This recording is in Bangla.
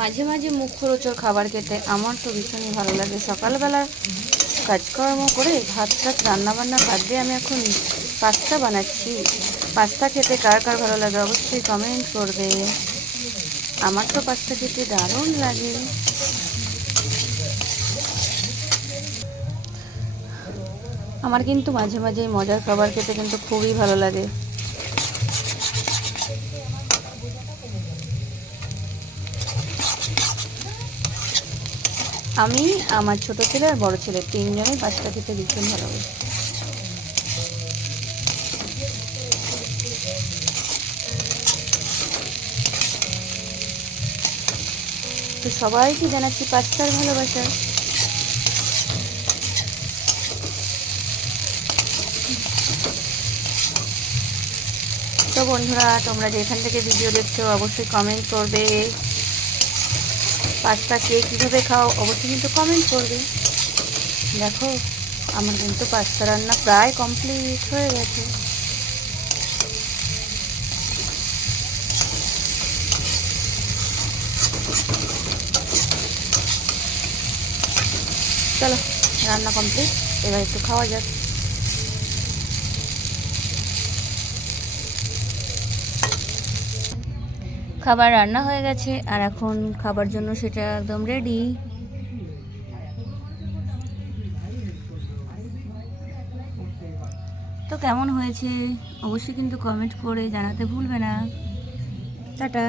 মাঝে মাঝে মুখরোচক খাবার খেতে আমার তো ভীষণই ভালো লাগে। সকালবেলা কাজকর্ম করে ভাত টাত রান্নাবান্না বাদ দিয়ে আমি এখন পাস্তা বানাচ্ছি। পাস্তা খেতে কার কার ভালো লাগে অবশ্যই কমেন্ট করবে। আমার তো পাস্তা খেতে দারুণ লাগে। আমার কিন্তু মাঝে মাঝে মজার খাবার খেতে কিন্তু খুবই ভালো লাগে। আমি, আমার ছোট ছেলে আর বড় ছেলে তিনজনেই পাস্তা খেতে ভীষণ ভালোবাসি। তো সবাইকে জানাচ্ছি পাস্তার ভালোবাসা। তো বন্ধুরা, তোমরা যেখান থেকে ভিডিও দেখছো অবশ্যই কমেন্ট করবে। পাস্তা কে কীভাবে খাও অবশ্যই কিন্তু কমেন্ট করবে। দেখো, আমার কিন্তু পাস্তা রান্না প্রায় কমপ্লিট হয়ে গেছে। চলো, রান্না কমপ্লিট, এবার একটু খাওয়া যাক। খাবার রান্না হয়ে গেছে আর এখন খাবার জন্য সেটা একদম রেডি। তো কেমন হয়েছে অবশ্যই কিন্তু কমেন্ট করে জানাতে ভুলবে না। টাটা।